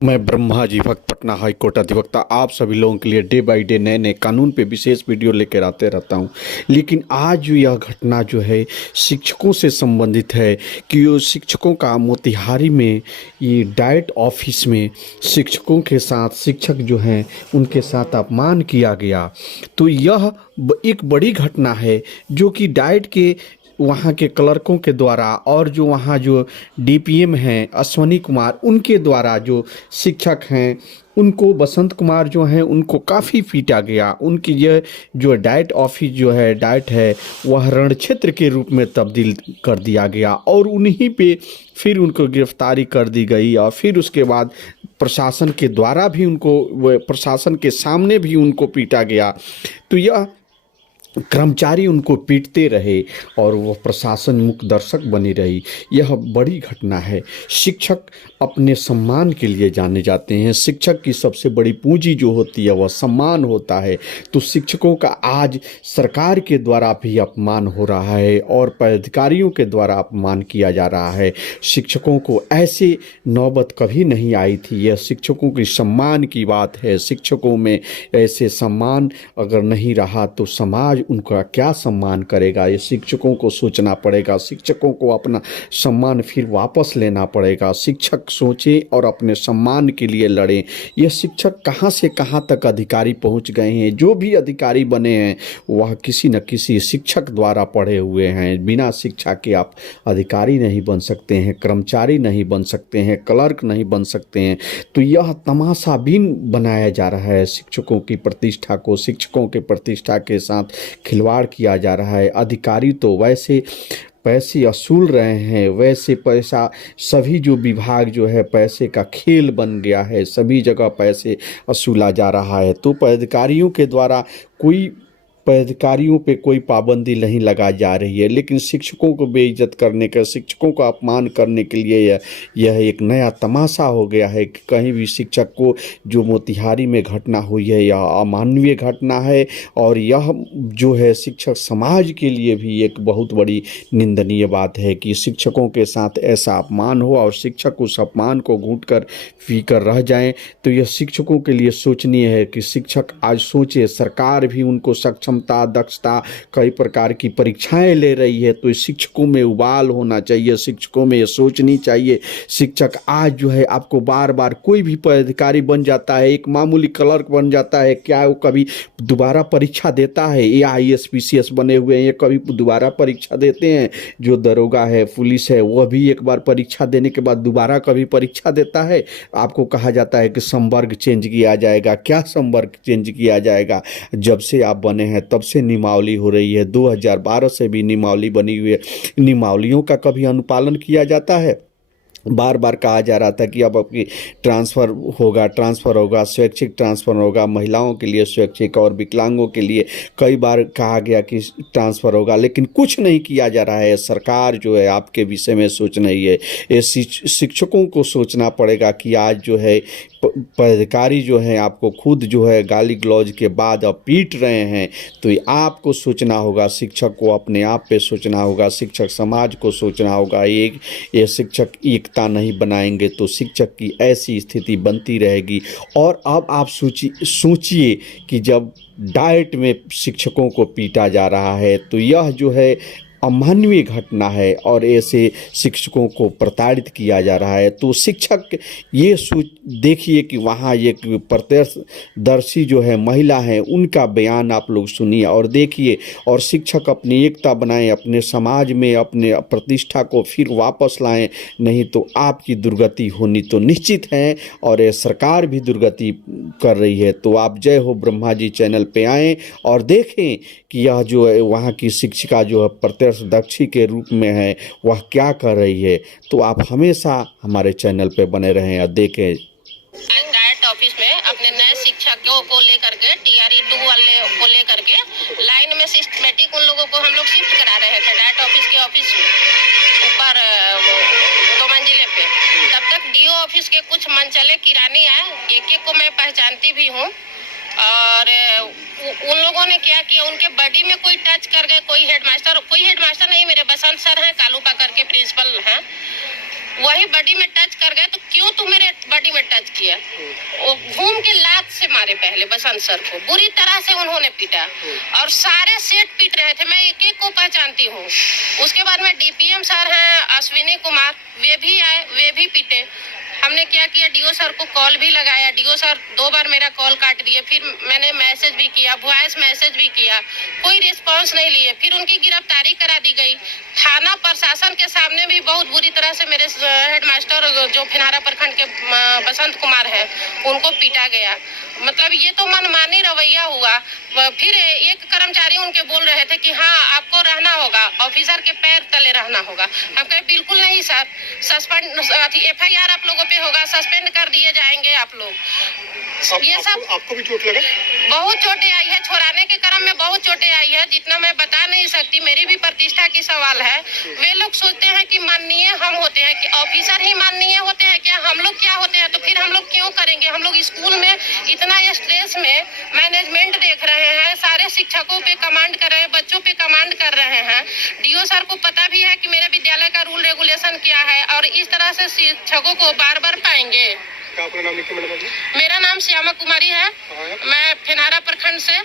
मैं ब्रह्मा जी भक्त Patna high court अधिवक्ता आप सभी लोगों के लिए डे बाय डे नए नए कानून पे विशेष वीडियो लेकर आते रहता हूँ। लेकिन आज जो यह घटना जो है शिक्षकों से संबंधित है कि वो शिक्षकों का मोतिहारी में ये डाइट ऑफिस में शिक्षकों के साथ शिक्षक जो हैं उनके साथ अपमान किया गया। तो यह एक बड़ी घटना है जो कि डाइट के वहाँ के क्लर्कों के द्वारा और जो वहाँ जो डीपीएम हैं अश्वनी कुमार उनके द्वारा जो शिक्षक हैं उनको बसंत कुमार जो हैं उनको काफ़ी पीटा गया। उनकी यह जो डाइट ऑफिस जो है डाइट है वह रण क्षेत्र के रूप में तब्दील कर दिया गया और उन्हीं पे फिर उनको गिरफ्तारी कर दी गई और फिर उसके बाद प्रशासन के द्वारा भी उनको प्रशासन के सामने भी उनको पीटा गया। तो यह कर्मचारी उनको पीटते रहे और वह प्रशासन मुख दर्शक बनी रही। यह बड़ी घटना है। शिक्षक अपने सम्मान के लिए जाने जाते हैं। शिक्षक की सबसे बड़ी पूंजी जो होती है वह सम्मान होता है। तो शिक्षकों का आज सरकार के द्वारा भी अपमान हो रहा है और पदाधिकारियों के द्वारा अपमान किया जा रहा है। शिक्षकों को ऐसे नौबत कभी नहीं आई थी। यह शिक्षकों की सम्मान की बात है। शिक्षकों में ऐसे सम्मान अगर नहीं रहा तो समाज उनका क्या सम्मान करेगा, ये शिक्षकों को सोचना पड़ेगा। शिक्षकों को अपना सम्मान फिर वापस लेना पड़ेगा। शिक्षक सोचें और अपने सम्मान के लिए लड़ें। यह शिक्षक कहाँ से कहाँ तक अधिकारी पहुँच गए हैं। जो भी अधिकारी बने हैं वह किसी न किसी शिक्षक द्वारा पढ़े हुए हैं। बिना शिक्षा के आप अधिकारी नहीं बन सकते हैं, कर्मचारी नहीं बन सकते हैं, क्लर्क नहीं बन सकते हैं। तो यह तमाशाबीन बनाया जा रहा है शिक्षकों की प्रतिष्ठा को। शिक्षकों के प्रतिष्ठा के साथ खिलवाड़ किया जा रहा है। अधिकारी तो वैसे पैसे वसूल रहे हैं, वैसे पैसा सभी जो विभाग जो है पैसे का खेल बन गया है। सभी जगह पैसे वसूला जा रहा है। तो पदाधिकारियों के द्वारा पदाधिकारियों पे कोई पाबंदी नहीं लगाई जा रही है, लेकिन शिक्षकों को बेइज्जत करने का, शिक्षकों का अपमान करने के लिए यह एक नया तमाशा हो गया है कि कहीं भी शिक्षक को जो मोतिहारी में घटना हुई है यह अमानवीय घटना है और यह जो है शिक्षक समाज के लिए भी एक बहुत बड़ी निंदनीय बात है कि शिक्षकों के साथ ऐसा अपमान हो और शिक्षक उस अपमान को घूंट कर पी कर रह जाएं। तो यह शिक्षकों के लिए सोचनीय है कि शिक्षक आज सोचे। सरकार भी उनको सक्षम दक्षता कई प्रकार की परीक्षाएं ले रही है। तो शिक्षकों में उबाल होना चाहिए, शिक्षकों में ये सोचनी चाहिए। शिक्षक आज जो है आपको बार बार कोई भी पदाधिकारी बन जाता है, एक मामूली क्लर्क बन जाता है, क्या वो कभी दोबारा परीक्षा देता है? ये आईएएस पीसीएस बने हुए हैं, ये कभी दोबारा परीक्षा देते हैं? जो दरोगा है, पुलिस है, वह भी एक बार परीक्षा देने के बाद दोबारा कभी परीक्षा देता है? आपको कहा जाता है कि संवर्ग चेंज किया जाएगा। क्या संवर्ग चेंज किया जाएगा? जब से आप बने हैं तब से नियमावली हो रही है। 2012 से भी नियमावली बनी हुई है। नियमावलियों का कभी अनुपालन किया जाता है? बार बार कहा जा रहा था कि अब आपकी ट्रांसफ़र होगा, स्वैच्छिक ट्रांसफ़र होगा, महिलाओं के लिए स्वैच्छिक और विकलांगों के लिए कई बार कहा गया कि ट्रांसफ़र होगा, लेकिन कुछ नहीं किया जा रहा है। सरकार जो है आपके विषय में सोच रही है। ये शिक्षकों को सोचना पड़ेगा कि आज जो है पदाधिकारी जो हैं आपको खुद जो है गाली गलौज के बाद अब पीट रहे हैं। तो ये आपको सोचना होगा, शिक्षक को अपने आप पे सोचना होगा, शिक्षक समाज को सोचना होगा। ये शिक्षक एकता नहीं बनाएंगे तो शिक्षक की ऐसी स्थिति बनती रहेगी। और अब आप सोचिए कि जब डाइट में शिक्षकों को पीटा जा रहा है तो यह जो है अमानवीय घटना है और ऐसे शिक्षकों को प्रताड़ित किया जा रहा है। तो शिक्षक ये देखिए कि वहाँ एक प्रत्यक्षदर्शी जो है महिला है उनका बयान आप लोग सुनिए और देखिए और शिक्षक अपनी एकता बनाएं, अपने समाज में अपने प्रतिष्ठा को फिर वापस लाएं। नहीं तो आपकी दुर्गति होनी तो निश्चित है और ये सरकार भी दुर्गति कर रही है। तो आप जय हो ब्रह्मा जी चैनल पे आएँ और देखें कि यह जो है वहाँ की शिक्षिका जो है प्रत्यक्षदर्शी के रूप में है वह क्या कर रही है। तो आप हमेशा हमारे चैनल पे बने रहें और देखें। डाइट ऑफिस में अपने नए शिक्षकों को लेकर के टीआरई 2 वाले को लेकर के लाइन में सिस्टमेटिक उन लोगों को हम लोग शिफ्ट करा रहे थे डाइट ऑफिस के ऑफिस में ऊपर 2 मंजिले पे। तब तक डीओ ऑफिस के कुछ मनचले किरानी आए, एक एक को मैं पहचानती भी हूँ। और उन लोगों ने क्या किया, उनके बॉडी में कोई टच कर गए। कोई हेडमास्टर नहीं, मेरे बसंत सर हैं, कालूपा करके प्रिंसिपल हैं, वही बॉडी में टच कर गए तो क्यों तू मेरे बॉडी में टच किया? वो घूम के लात से मारे पहले बसंत सर को, बुरी तरह से उन्होंने पीटा और सारे सेट पीट रहे थे, मैं एक एक को पहचानती हूँ। उसके बाद में डीपीएम सर हैं अश्विनी कुमार, वे भी आए, वे भी पीटे। हमने क्या किया, डीओ सर को कॉल भी लगाया, डीओ सर 2 बार मेरा कॉल काट दिए, फिर मैंने मैसेज भी किया, वॉइस मैसेज भी किया, कोई रिस्पांस नहीं लिए। फिर उनकी गिरफ्तारी करा दी गई। थाना प्रशासन के सामने भी बहुत बुरी तरह से मेरे हेडमास्टर जो फिनहारा प्रखंड के बसंत कुमार है उनको पीटा गया। मतलब ये तो मनमानी रवैया हुआ। फिर एक कर्मचारी उनके बोल रहे थे कि हाँ आपको रहना होगा, ऑफिसर के पैर तले रहना होगा। हम कहे बिल्कुल नहीं सर, सस्पेंड FIR आप लोगों पे होगा, सस्पेंड कर दिए जाएंगे आप लोग। ये सब आपको भी चोट लगा? बहुत चोटें आई है, छुड़ाने के क्रम में बहुत चोटें आई है, जितना मैं बता नहीं सकती, मेरी भी प्रतिष्ठा की सवाल है। वे लोग सोचते हैं कि माननीय हम होते हैं, कि ऑफिसर ही माननीय होते हैं क्या? हम लोग क्या होते हैं? तो फिर हम लोग क्यों करेंगे? हम लोग स्कूल में इतना स्ट्रेस में मैनेजमेंट देख रहे हैं, सारे शिक्षकों पे कमांड कर रहे हैं, बच्चों पे कमांड कर रहे हैं। डीओ सर को पता भी है कि मेरे विद्यालय का रूल रेगुलेशन क्या है, और इस तरह से शिक्षकों को बार बार पाएंगे। क्या अपना नाम लिखिए मैडम? मेरा नाम श्यामा कुमारी है, मैं फिनहारा प्रखंड से।